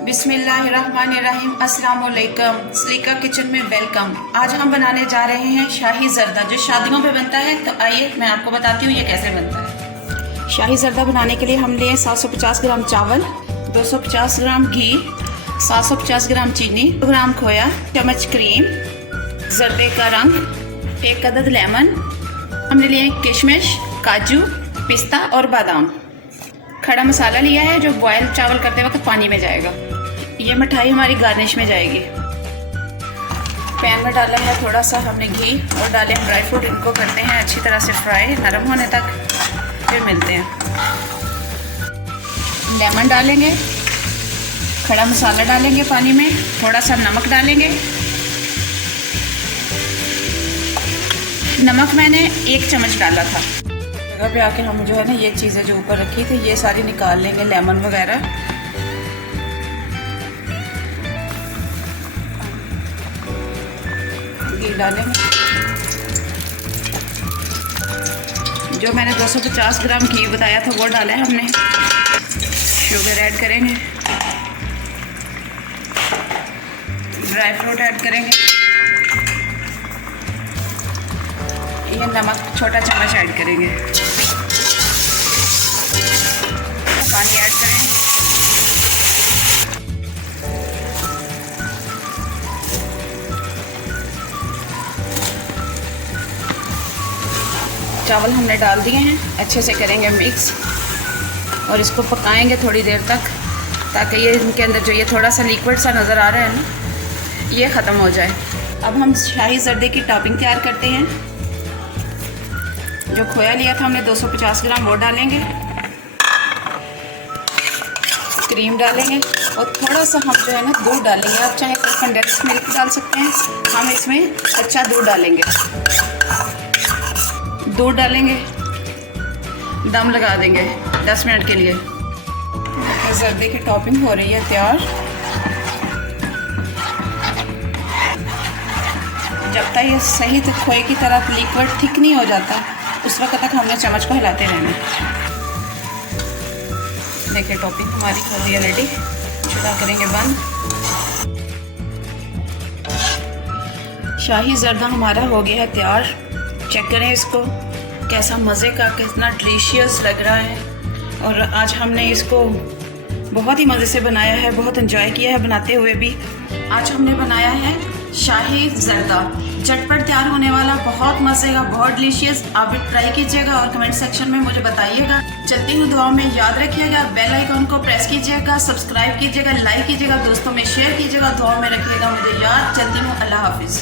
बिस्मिल्लाहिर्रहमानिर्रहीम। अस्सलाम वालेकुम। सलीका किचन में वेलकम। आज हम बनाने जा रहे हैं शाही जर्दा, जो शादियों पे बनता है। तो आइए मैं आपको बताती हूँ ये कैसे बनता है। शाही जर्दा बनाने के लिए हम लिए 750 ग्राम चावल, 250 ग्राम घी, 750 ग्राम चीनी, 2 ग्राम खोया, चम्मच क्रीम, जर्दे का रंग, 1 अदद लेमन। हमने लिए किशमिश, काजू, पिस्ता और बादाम। खड़ा मसाला लिया है जो बॉयल चावल करते वक्त पानी में जाएगा। ये मिठाई हमारी गार्निश में जाएगी। पैन में डाला है थोड़ा सा हमने घी और डाले हम ड्राई फ्रूट। इनको करते हैं अच्छी तरह से फ्राई, नरम होने तक, फिर मिलते हैं। लेमन डालेंगे, खड़ा मसाला डालेंगे पानी में, थोड़ा सा नमक डालेंगे। नमक मैंने 1 चम्मच डाला था। जगह पे आके हम जो है ना ये चीज़ें जो ऊपर रखी थी ये सारी निकाल लेंगे, लेमन वगैरह। घी डालेंगे, जो मैंने 250 ग्राम घी बताया था वो डाला है हमने। शुगर ऐड करेंगे, ड्राई फ्रूट ऐड करेंगे, ये नमक छोटा चम्मच ऐड करेंगे, पानी ऐड करेंगे। चावल हमने डाल दिए हैं, अच्छे से करेंगे मिक्स और इसको पकाएंगे थोड़ी देर तक, ताकि ये इनके अंदर जो ये थोड़ा सा लिक्विड सा नज़र आ रहा है ना, ये ख़त्म हो जाए। अब हम शाही जर्दे की टॉपिंग तैयार करते हैं। जो खोया लिया था हमने 250 ग्राम वो डालेंगे, क्रीम डालेंगे और थोड़ा सा हम जो है ना दूध डालेंगे। आप चाहे तो कंडेंस मिल्क डाल सकते हैं, हम इसमें कच्चा दूध डालेंगे। दूध डालेंगे, दम लगा देंगे 10 मिनट के लिए। जर्दे की टॉपिंग हो रही है तैयार। जब तक ये सही तो खोए की तरह लिक्विड थिक नहीं हो जाता, उस वक्त तक हमने चम्मच को हिलाते रहना। देखिए टॉपिंग हमारी हो रही है रेडी। चूल्हा करेंगे बंद। शाही जर्दा हमारा हो गया है तैयार। चेक करें इसको, कैसा मज़े का, कितना डिलीशियस लग रहा है। और आज हमने इसको बहुत ही मज़े से बनाया है, बहुत एंजॉय किया है बनाते हुए भी। आज हमने बनाया है शाही जर्दा, झटपट तैयार होने वाला, बहुत मज़े का, बहुत डिलीशियस। आप भी ट्राई कीजिएगा और कमेंट सेक्शन में मुझे बताइएगा। चलती हूँ दुआ में, याद रखिएगा बेल आइकॉन को प्रेस कीजिएगा, सब्सक्राइब कीजिएगा, लाइक कीजिएगा, दोस्तों में शेयर कीजिएगा, दुआ में रखिएगा मुझे याद। चलती हूँ, अल्लाह हाफिज़।